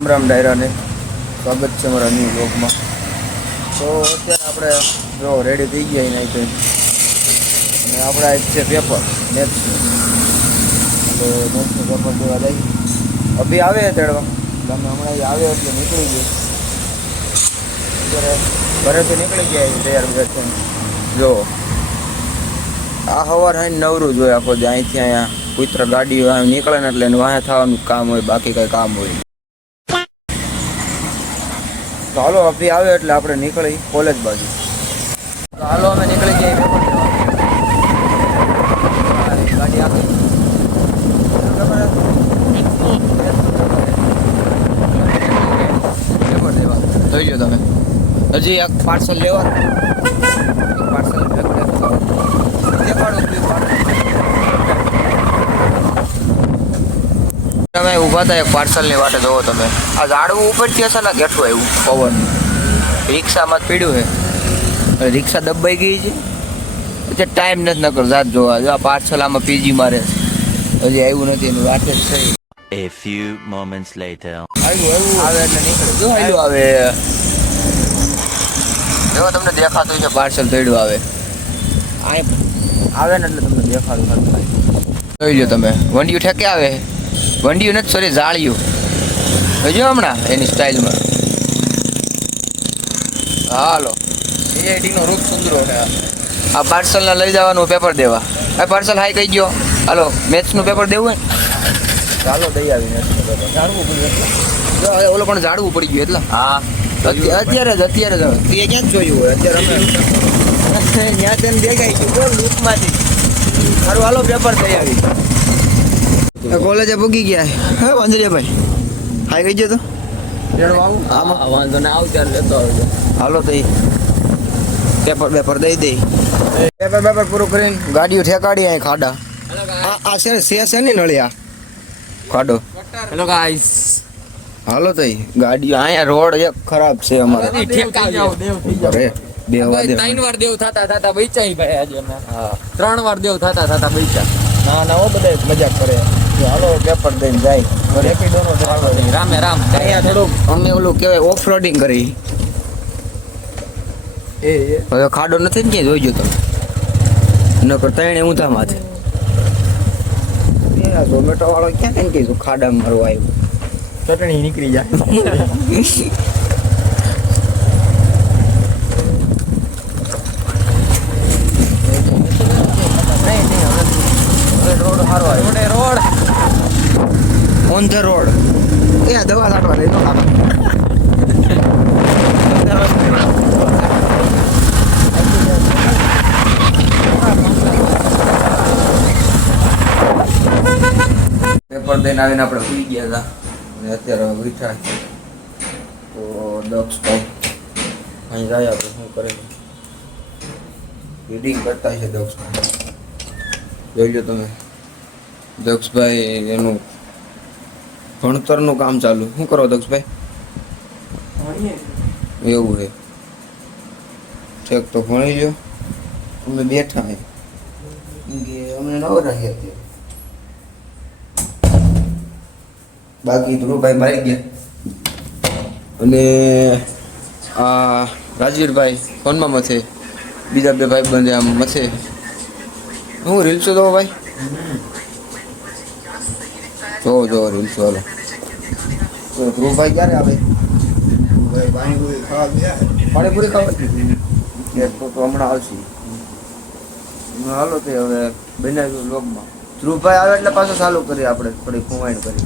રામ ડાયરાને સ્વાગત છે મારા ન્યૂ બ્લોગમાં તો અત્યારે આપણે જો રેડી થઈ ગયા અહીં નાઈ અને આપણા એક છે પેપર મેથ્સ એટલે મેથ્સનું પેપર દેવા જાય અભી આવે તેડવા. તમે હમણાં અહીં આવે એટલે નીકળી ગયો. અત્યારે ઘરેથી નીકળી ગયા અહીં તૈયાર બધા જો, આ સવાર હાઈ નવરું જોઈએ આખો અહીંથી અહીંયા કુતરા ગાડી નીકળે ને એટલે એને વાંહે થવાનું કામ હોય, બાકી કંઈ કામ હોય તો હાલો અભી આવે એટલે આપણે નીકળી કોલેજ બાજુ. હાલો અમે નીકળી જઈએ ગાડી આપી. જોઈ લો તમે. હજી એક પાર્સલ લેવા પાર્સલ દેખાડો તમે ઊભા હતા એક પાર્સલની વાટે જોવો તમે. આ ઝાડવું ઉપરથી હશે ને કેટલું આવ્યું? પવન. રિક્ષામાં જ પીડ્યું છે. રિક્ષા દબાઈ ગઈ છે. એટલે ટાઈમ નથી નકર જાત જોવા. જો આ પાર્સલ આમાં પીજી મારે હજી આવ્યું નથી એની વાત જ થઈ A few moments later. આવે એટલે નીકળે. જો આવ્યું આવે. જો તમને દેખાતું છે પાર્સલ પડ્યું આવે. આવે ને એટલે તમને દેખાડું જોઈ લો તમે. વંડિયું ઠેકે આવે? વંડિયું નથી સોરી જાળિયું. જો હમણાં એની સ્ટાઇલમાં હાલો. સીઆઈડીનો રૂપ સુંદરો આ. પાર્સલના લઈ જવાનું પેપર દેવા. આ પાર્સલ હાઈ કહી ગયો? હાલો મેથ્સનું પેપર દેવું હોય ચાલો દઈ આવી મેથ્સનું પડ્યું ઓલો પણ ઝાડવું પડી ગયું એટલે. હા. અત્યારે જ અત્યારે જ. તે ક્યાં જ જોયું હોય? અત્યારે અમે ત્યાં તેને દેખાય ગયું બોલ લૂપમાંથી મારું હાલો પેપર દઈ આવી કોલેજે પૂગી ગયા હે વાંદરિયાભાઈ હાઈ ગઈ ગયો તો રેડવા આવું આમાં વાંધો ને આવ ત્યારે લેતો આવજો હાલો તો પેપર પેપર દઈ દઈ પેપર પેપર પૂરું કરીને ગાડીઓ ઠેકાડી અહીં ખાડા આ આ છે છે છે ને નળિયા ખાડો હેલો ગાઈસ હાલો તો ગાડીઓ અહીંયા રોડ એક ખરાબ છે અમારે અરે બે હવા દે ત્રણ વાર દેવ થતા થતા બૈચા ભાઈ આજે અમે હા ત્રણ વાર દેવ થતા થતા બૈચા ના ના ઓ બધા મજાક કરે જો હાલો પેપર દઈને જાય. રેપિડોનો છે. રામે રામ. અહીંયા થોડુંક અમે ઓલું કહેવાય ઓફ રોડિંગ કરી. એ હવે ખાડો નથી ને ક્યાંય જોઈજો તમે નકર ત્રણે ઊંધા છે ઝોમેટો વાળો ક્યાં કઈ કીધું ખાડામાં મારવા આવ્યો? ચટણી નીકળી જાય નહીં નહીં હવે હવે રોડ સારો આવ્યો રોડે રોડ ઓન ધ રોડ એ આ દવા છાંટવા લઈ લો પેપર દઈને આવીને આપણે સુઈ ગયા હતા. અને અત્યારે છે. તો દક્ષ ભાઈ અહીં જાય આપણે શું કરે રીડિંગ કરતા છે દક્ષભાઈ જોઈ લો તમે. દક્ષભાઈ એનું ભણતરનું કામ ચાલુ. શું કરો દક્ષભાઈ? એવું છે. ઠેક તો ભણી લ્યો. અમે બેઠા હે. કે અમે નવરા છીએ બાકી ધ્રુવભાઈ મારી ગયા. અને આ રાજવીરભાઈ ફોનમાં મથે. બીજા બે ભાઈ બંધ આમ મથે. હું રીલ્સો તો ભાઈ? જો જો રીલ્સો હાલો તો ધ્રુવભાઈ ક્યારે આવે પાણીપુરી ખાવા કે તો તો હમણાં આવશે હું હાલો તે હવે બનાવ્યું લોગમાં ધ્રુવભાઈ આવે એટલે પાછું ચાલુ કરીએ આપણે થોડી કુવાઈન કરી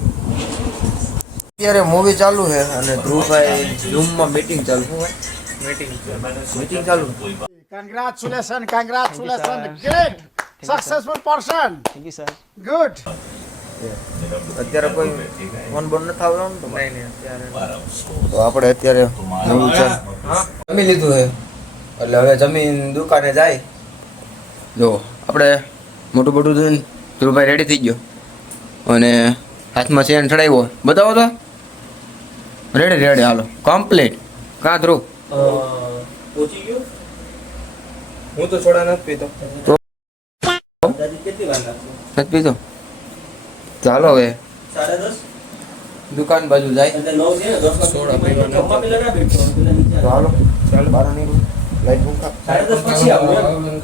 અત્યારે મૂવી ચાલુ છે અને ધ્રુવભાઈ ઝૂમમાં મીટિંગ ચાલુ શું મીટિંગ મીટિંગ ચાલુ Congratulations, congratulations. Great. Successful person. Thank you, sir. Good. અત્યારે કોઈ ફોન બોન નથી આવ્યો ને તમારે? તો આપણે અત્યારે નવું છે. જમી લીધું છે. એટલે હવે જમીન દુકાને જાય. જો આપણે મોટું મોટું જોઈને ધ્રુવભાઈ રેડી થઈ ગયો. અને હાથમાં ચેન ચડાવ્યો. બતાવો તો. રેડી રેડી હાલો. કમ્પ્લીટ કાં ધ્રુવ? હું તો છોડા નથી પીતો. નથી પીધો ચાલો હવે દુકાન બાજુ જાય સોડા પીવાના તો હાલો ચાલો બાર નીકળું લાઈટ મૂકા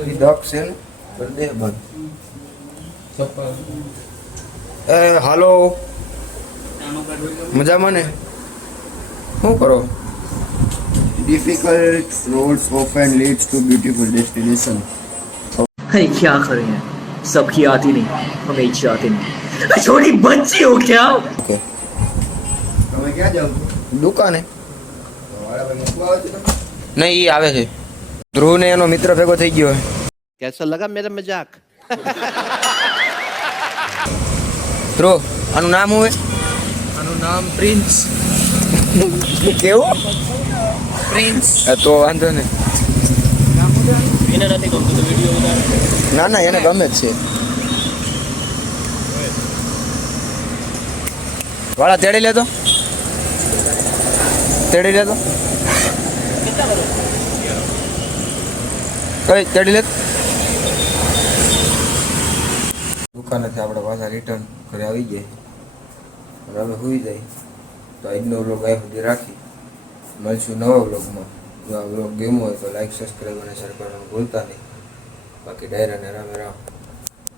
ઈ ડક છે ને કરી દે બંધ એ હાલો મજામાં ને શું કરો Difficult roads often leads to beautiful destination. अरे क्या करें सबकी आती नहीं हमें इच्छा आती नहीं छोटी बच्ची हो क्या ઓકે તમે ક્યાં જાવ છો દુકાને વાળા મૂકવા આવે છે તમે નહીં એ આવે છે ધ્રુવ ને એનો મિત્ર ભેગો થઈ ગયો कैसा लगा मेरा मजाक ધ્રુવ આનું નામ શું આનું નામ પ્રિન્સ હે કેવું પ્રિન્સ હા, તો વાંધો નહીં ના ના એને ગમે જ છે વાળા તેડી લેતો? તેડી લેતો? કઈ, તેડી લેતો? દુકાનેથી આપણે પાછા રિટર્ન ઘરે આવી ગયા. હવે સુઈ જાય. તો આજનો વ્લોગ અહીં સુધી રાખી. મળશું નવા વ્લોગમાં. જો આ વ્લોગ ગમ્યો હોય તો લાઈક સબસ્ક્રાઈબ અને શેર કરવાનું ભૂલતા નહીં. બાકી ડાયરાને રામે રામ.